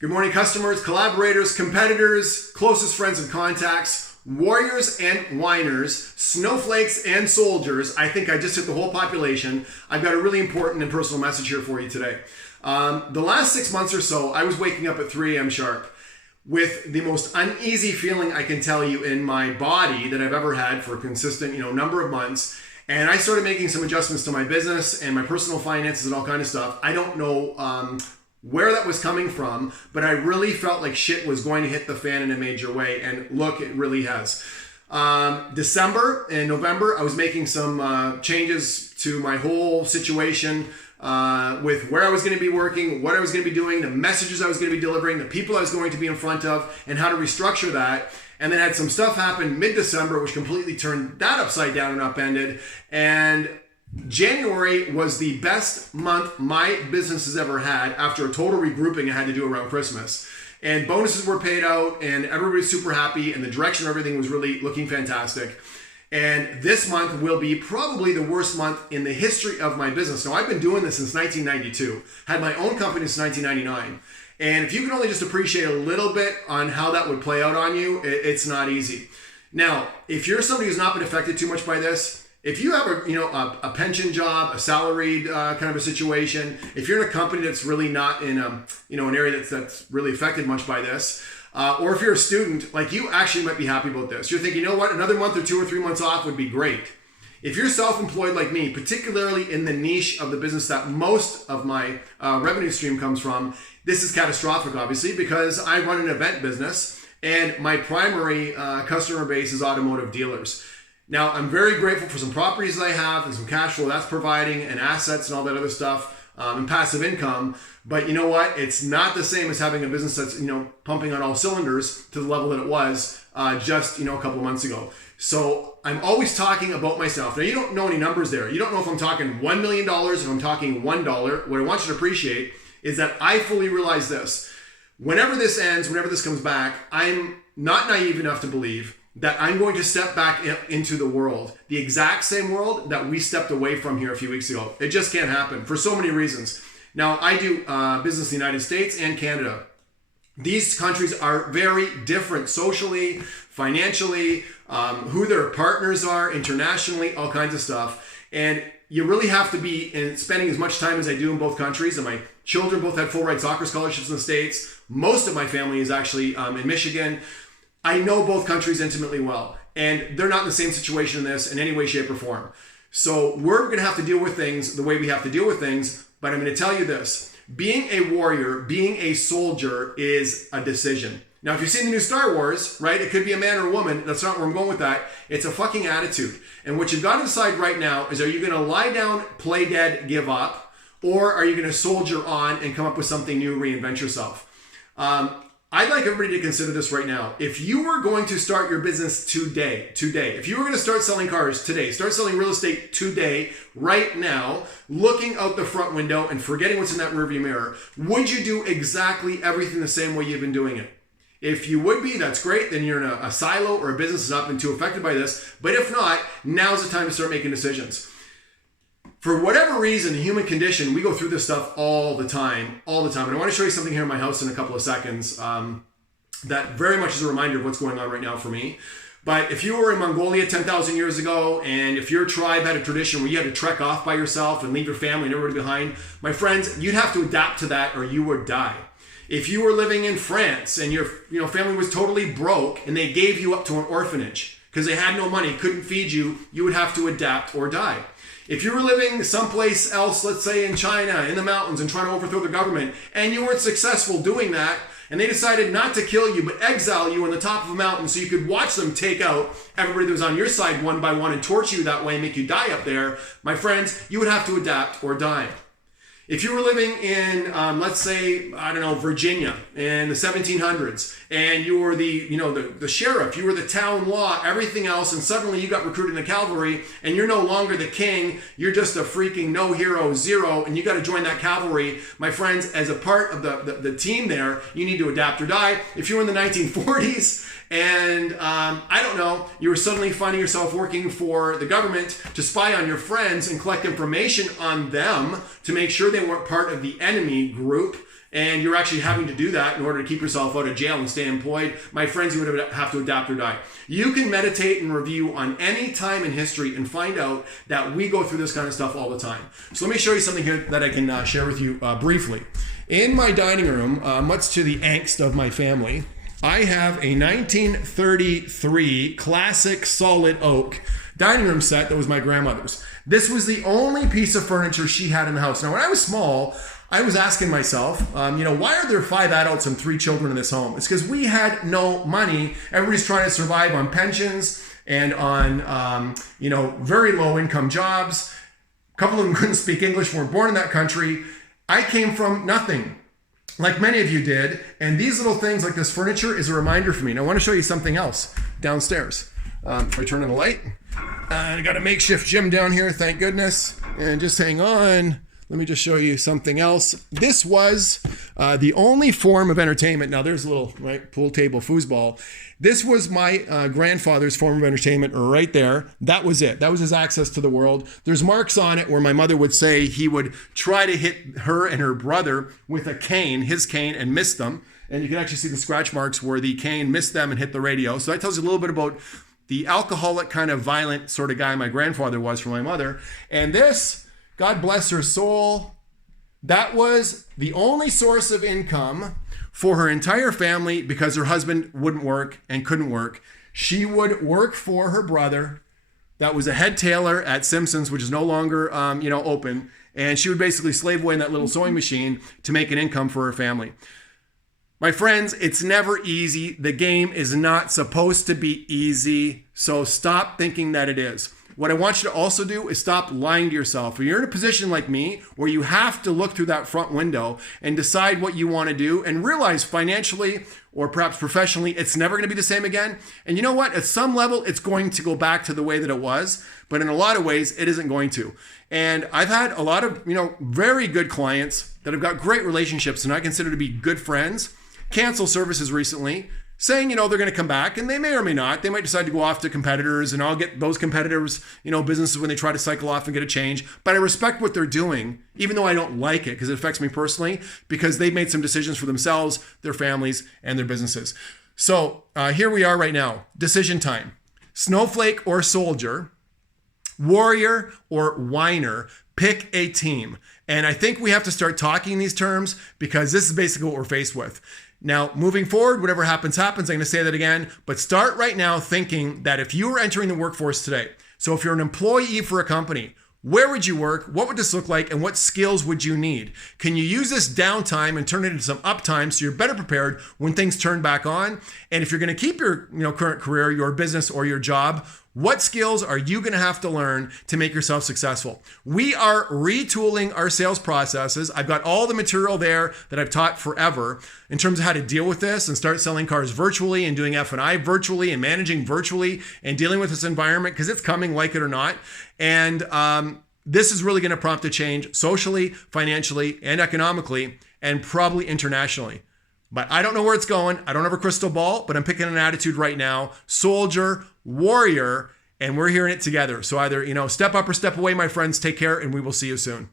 Good morning, customers, collaborators, competitors, closest friends and contacts, warriors and whiners, snowflakes and soldiers. I think I just hit the whole population. I've got a really important and personal message here for you today. The last 6 months or so, I was waking up at 3 a.m. sharp with the most uneasy feeling I can tell you in my body that I've ever had for a consistent, number of months. And I started making some adjustments to my business and my personal finances and all kind of stuff. I don't know where that was coming from, but I really felt like shit was going to hit the fan in a major way. And look, it really has. December and November, I was making some changes to my whole situation with where I was going to be working, what I was going to be doing, the messages I was going to be delivering, the people I was going to be in front of, and how to restructure that. And then had some stuff happen mid-December, which completely turned that upside down and upended. And January was the best month my business has ever had after a total regrouping I had to do around Christmas. And bonuses were paid out and everybody's super happy and the direction of everything was really looking fantastic. And this month will be probably the worst month in the history of my business. Now, I've been doing this since 1992, had my own company since 1999. And if you can only just appreciate a little bit on how that would play out on you, it's not easy. Now, if you're somebody who's not been affected too much by this, if you have a pension job, a salaried kind of a situation, if you're in a company that's really not in an area that's really affected much by this, or if you're a student, like you actually might be happy about this. You're thinking, you know what, another month or 2 or 3 months off would be great. If you're self-employed like me, particularly in the niche of the business that most of my revenue stream comes from, this is catastrophic, obviously, because I run an event business and my primary customer base is automotive dealers. Now, I'm very grateful for some properties that I have and some cash flow that's providing and assets and all that other stuff and passive income. But you know what? It's not the same as having a business that's, pumping on all cylinders to the level that it was just, a couple of months ago. So I'm always talking about myself. Now, you don't know any numbers there. You don't know if I'm talking $1 million or if I'm talking $1. What I want you to appreciate is that I fully realize this. Whenever this ends, whenever this comes back, I'm not naive enough to believe that I'm going to step back into the world, the exact same world that we stepped away from here a few weeks ago. It just can't happen for so many reasons. Now, I do business in the United States and Canada. These countries are very different socially, financially, who their partners are, internationally, all kinds of stuff. And you really have to be spending as much time as I do in both countries. And my children both had full ride soccer scholarships in the States. Most of my family is actually in Michigan. I know both countries intimately well, and they're not in the same situation in this in any way, shape, or form. So we're going to have to deal with things the way we have to deal with things, but I'm going to tell you this. Being a warrior, being a soldier is a decision. Now, if you've seen the new Star Wars, right, it could be a man or a woman. That's not where I'm going with that. It's a fucking attitude. And what you've got to decide right now is, are you going to lie down, play dead, give up, or are you going to soldier on and come up with something new, reinvent yourself? I'd like everybody to consider this right now. If you were going to start your business today, if you were going to start selling cars today, start selling real estate today, right now, looking out the front window and forgetting what's in that rearview mirror, would you do exactly everything the same way you've been doing it? If you would be, that's great. Then you're in a silo or a business that's not been too affected by this. But if not, now's the time to start making decisions. For whatever reason, the human condition, we go through this stuff all the time. And I want to show you something here in my house in a couple of seconds that very much is a reminder of what's going on right now for me. But if you were in Mongolia 10,000 years ago, and if your tribe had a tradition where you had to trek off by yourself and leave your family and everybody behind, my friends, you'd have to adapt to that or you would die. If you were living in France and your family was totally broke and they gave you up to an orphanage because they had no money, couldn't feed you, you would have to adapt or die. If you were living someplace else, let's say in China, in the mountains, and trying to overthrow the government, and you weren't successful doing that, and they decided not to kill you, but exile you on the top of a mountain so you could watch them take out everybody that was on your side one by one and torture you that way and make you die up there, my friends, you would have to adapt or die. If you were living in, let's say, Virginia in the 1700s, and you were the sheriff, you were the town law, everything else, and suddenly you got recruited in the cavalry, and you're no longer the king, you're just a freaking no hero, zero, and you got to join that cavalry, my friends, as a part of the team there, you need to adapt or die. If you were in the 1940s, and you were suddenly finding yourself working for the government to spy on your friends and collect information on them to make sure they weren't part of the enemy group, and you're actually having to do that in order to keep yourself out of jail and stay employed, my friends, you would have to adapt or die. You can meditate and review on any time in history and find out that we go through this kind of stuff all the time. So let me show you something here that I can share with you briefly. In my dining room, much to the angst of my family, I have a 1933 classic solid oak dining room set that was my grandmother's. This was the only piece of furniture she had in the house. Now, when I was small, I was asking myself, why are there 5 adults and 3 children in this home? It's because we had no money. Everybody's trying to survive on pensions and on, very low income jobs. A couple of them couldn't speak English, weren't born in that country. I came from nothing, like many of you did. And these little things like this furniture is a reminder for me. Now, I want to show you something else downstairs. If I turn on the light, I got a makeshift gym down here, thank goodness. And just hang on. Let me just show you something else. This was the only form of entertainment. Now there's a little pool table foosball. This was my grandfather's form of entertainment right there. That was it. That was his access to the world. There's marks on it where my mother would say he would try to hit her and her brother with a cane, his cane, and miss them. And you can actually see the scratch marks where the cane missed them and hit the radio. So that tells you a little bit about the alcoholic kind of violent sort of guy my grandfather was for my mother. And this, God bless her soul, that was the only source of income for her entire family because her husband wouldn't work and couldn't work. She would work for her brother that was a head tailor at Simpson's, which is no longer open. And she would basically slave away in that little sewing machine to make an income for her family. My friends, it's never easy. The game is not supposed to be easy. So stop thinking that it is. What I want you to also do is stop lying to yourself. When you're in a position like me where you have to look through that front window and decide what you want to do and realize financially or perhaps professionally, it's never going to be the same again. And you know what? At some level, it's going to go back to the way that it was. But in a lot of ways, it isn't going to. And I've had a lot of, very good clients that have got great relationships and I consider to be good friends cancel services recently, saying, they're going to come back, and they may or may not. They might decide to go off to competitors, and I'll get those competitors, businesses when they try to cycle off and get a change. But I respect what they're doing, even though I don't like it, because it affects me personally, because they've made some decisions for themselves, their families, and their businesses. So here we are right now. Decision time. Snowflake or soldier, warrior or whiner. Pick a team. And I think we have to start talking in these terms because this is basically what we're faced with. Now, moving forward, whatever happens, happens. I'm going to say that again, but start right now thinking that if you were entering the workforce today, so if you're an employee for a company, where would you work? What would this look like? And what skills would you need? Can you use this downtime and turn it into some uptime so you're better prepared when things turn back on? And if you're going to keep your current career, your business, or your job, what skills are you going to have to learn to make yourself successful? We are retooling our sales processes. I've got all the material there that I've taught forever in terms of how to deal with this and start selling cars virtually and doing F&I virtually and managing virtually and dealing with this environment because it's coming, like it or not. And this is really going to prompt a change socially, financially, and economically, and probably internationally. But I don't know where it's going. I don't have a crystal ball, but I'm picking an attitude right now. Soldier, warrior, and we're hearing it together. So either, step up or step away, my friends. Take care, and we will see you soon.